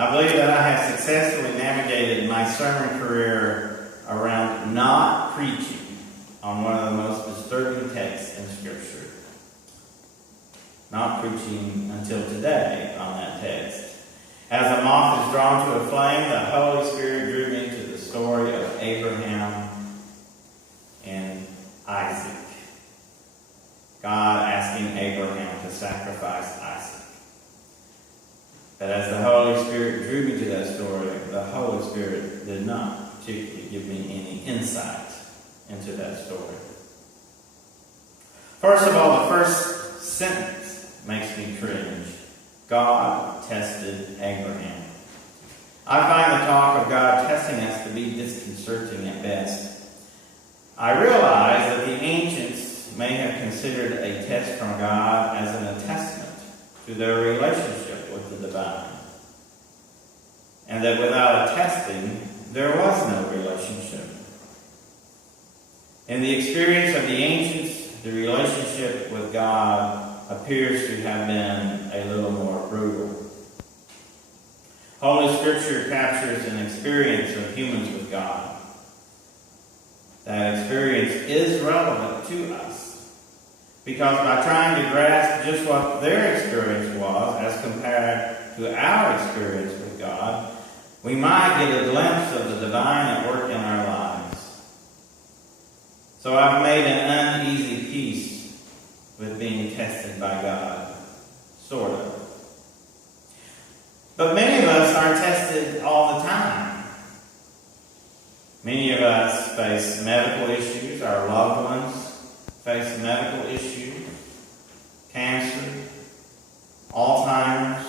I believe that I have successfully navigated my sermon career around not preaching on one of the most disturbing texts in Scripture. Not preaching until today on that text. As a moth is drawn to a flame, the Holy Spirit drew me to the story of Abraham and Isaac. God asking Abraham to sacrifice Isaac. But as the Holy Spirit drew me to that story, the Holy Spirit did not particularly give me any insight into that story. First of all, the first sentence makes me cringe. God tested Abraham. I find the talk of God testing us to be disconcerting at best. I realize that the ancients may have considered a test from God as an attestament to their relationship with the divine. And that without a testing, there was no relationship. In the experience of the ancients, the relationship with God appears to have been a little more brutal. Holy Scripture captures an experience of humans with God. That experience is relevant to us because by trying to grasp just what their experience was as compared to our experience with God, we might get a glimpse of the divine at work in our lives. So I've made an uneasy peace with being tested by God. Sort of. But many of us are tested all the time. Many of us face medical issues. Our loved ones face medical issues. Cancer. Alzheimer's.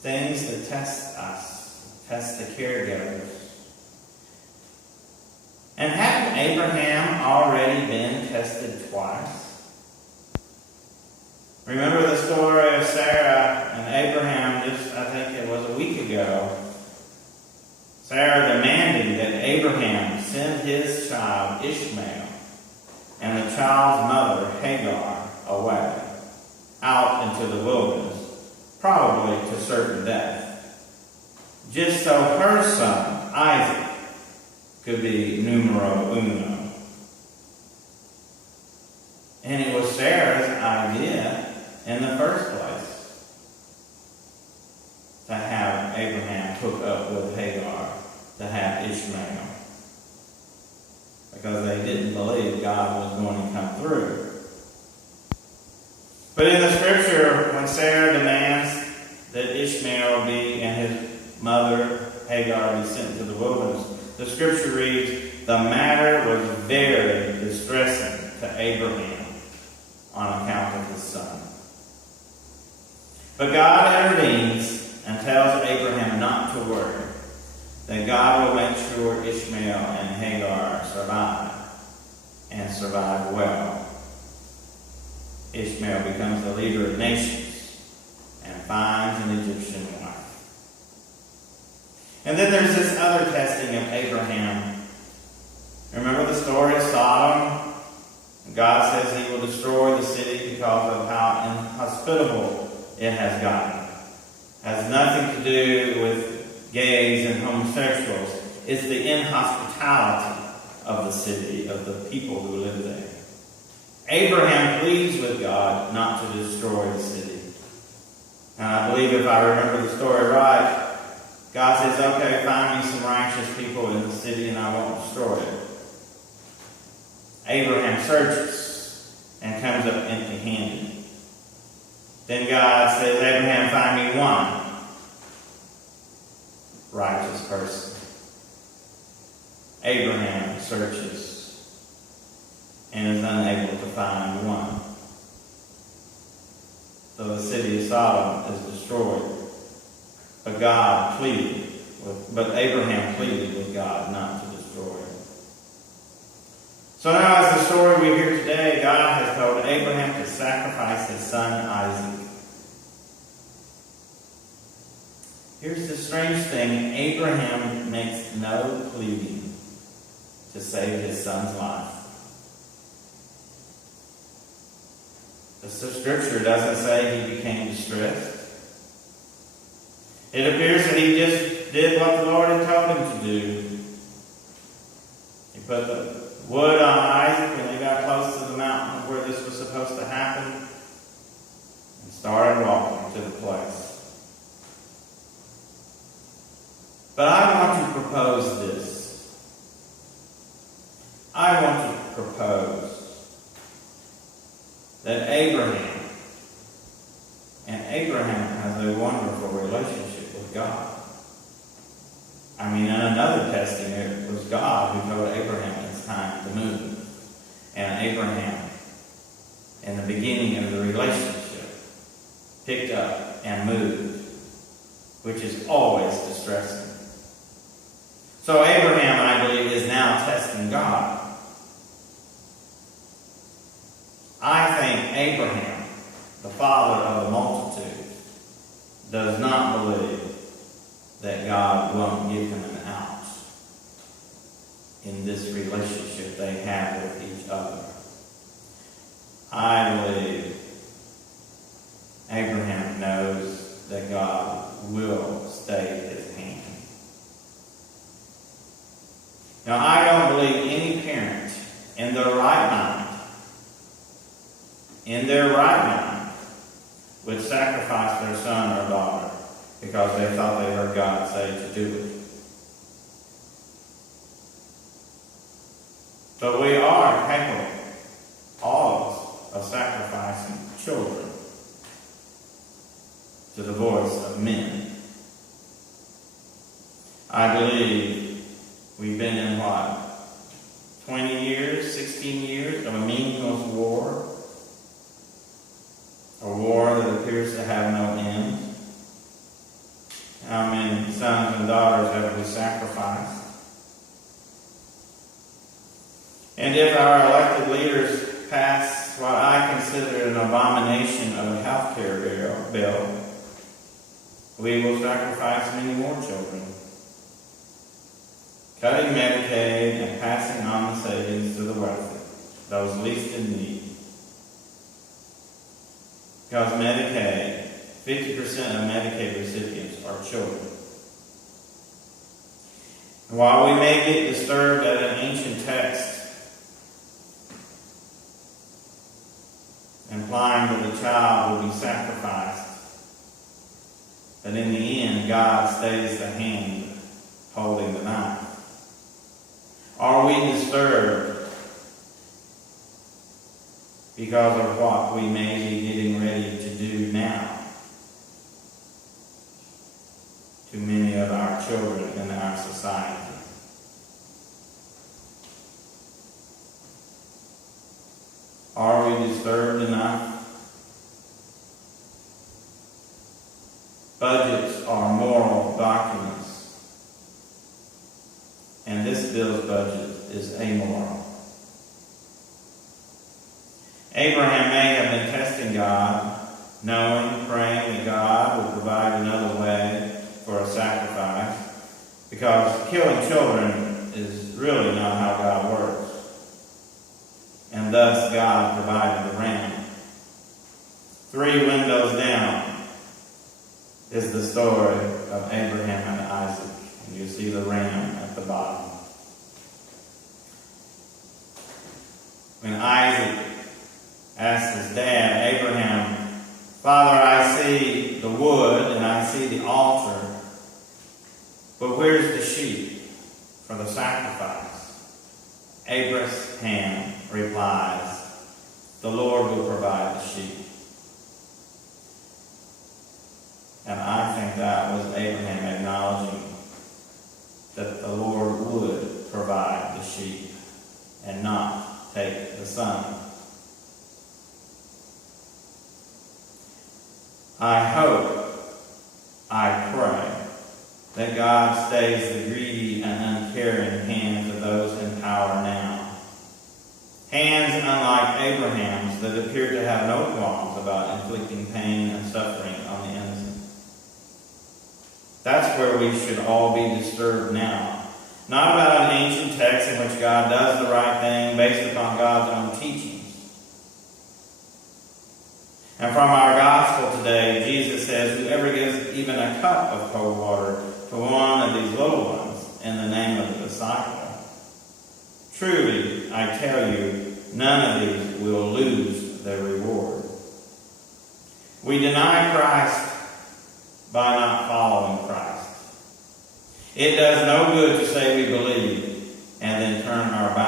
Things that test us. Test the caregivers. And hadn't Abraham already been tested twice? Remember the story of Sarah and Abraham just, I think it was a week ago. Sarah demanding that Abraham send his child Ishmael and the child's mother Hagar away out into the wilderness, probably to certain death, just so her son Isaac could be numero uno. And it was Sarah's idea in the first place to have Abraham hook up with Hagar to have Ishmael, because they didn't believe God was going to come through. But in the Scripture, when Sarah demands that Ishmael be and his mother Hagar be sent to the wilderness, the Scripture reads, the matter was very distressing to Abraham on account of his son. But God intervenes and tells Abraham not to worry, that God will make sure Ishmael and Hagar survive, and survive well. Ishmael becomes the leader of nations and finds an Egyptian wife. And then there's this other testing of Abraham. Remember the story of Sodom? God says he will destroy the city because of how inhospitable it has gotten. Has nothing to do with gays and homosexuals. It's the inhospitality of the city, of the people who live there. Abraham pleads with God not to destroy the city. And I believe if I remember the story right, God says, okay, find me some righteous people in the city and I won't destroy it. Abraham searches and comes up empty-handed. Then God says, Abraham, find me one righteous person. Abraham searches and is unable to find one. So the city of Sodom is destroyed. But Abraham pleaded with God not to destroy it. So now, as the story we hear today, God has told Abraham to sacrifice his son Isaac. Here's the strange thing. Abraham makes no pleading to save his son's life. The Scripture doesn't say he became distressed. It appears that he just did what the Lord had told him to do. He put the wood on Isaac when they got close to the mountain where this was supposed to happen and started walking to the place. But I want to propose this. I want to propose that Abraham has a wonderful relationship with God. I mean, in another testing, it was God who told Abraham it's time to move. And Abraham, in the beginning of the relationship, picked up and moved, which is always distressing. So Abraham, I believe, is now testing God. I think Abraham, the father of a multitude, does not believe that God won't give him an out in this relationship they have with each other. I believe Abraham knows that God will stay his hand. Now, I don't believe any parent in their right mind, would sacrifice their son or daughter because they thought they heard God say to do it. But we are capable, all of us, of sacrificing children to the voice of men. I believe we've been in 20 years, 16 years of a meaningless war. A war that appears to have no end. How many sons and daughters have we sacrificed? And if our elected leaders pass what I consider an abomination of a health care bill, we will sacrifice many more children. Cutting Medicaid and passing on the savings to the wealthy, those least in need. Because Medicaid, 50% of Medicaid recipients are children. And while we may get disturbed at an ancient text implying that the child will be sacrificed, but in the end, God stays the hand holding the knife. Are we disturbed because of what we may be getting ready to do now to many of our children in our society? Are we disturbed enough? Budgets are moral documents, and this bill's budget is amoral. Abraham may have been testing God, knowing, praying that God would provide another way for a sacrifice, because killing children is really not how God works. And thus God provided the ram. 3 windows down is the story of Abraham and Isaac. And you see the ram at the bottom. When Isaac asked his dad, Abraham, "Father, I see the wood and I see the altar, but where's the sheep for the sacrifice?" Abraham replies, "The Lord will provide the sheep." And I think that was Abraham acknowledging that the Lord would provide the sheep and not take the son. I hope, I pray, that God stays the greedy and uncaring hands of those in power now. Hands unlike Abraham's that appear to have no qualms about inflicting pain and suffering on the innocent. That's where we should all be disturbed now. Not about an ancient text in which God does the right thing based upon God's own teachings. And from our gospel today, Jesus says, "Whoever gives even even a cup of cold water to one of these little ones in the name of the disciple, truly, I tell you, none of these will lose their reward. We deny Christ by not following Christ. It does no good to say we believe and then turn our back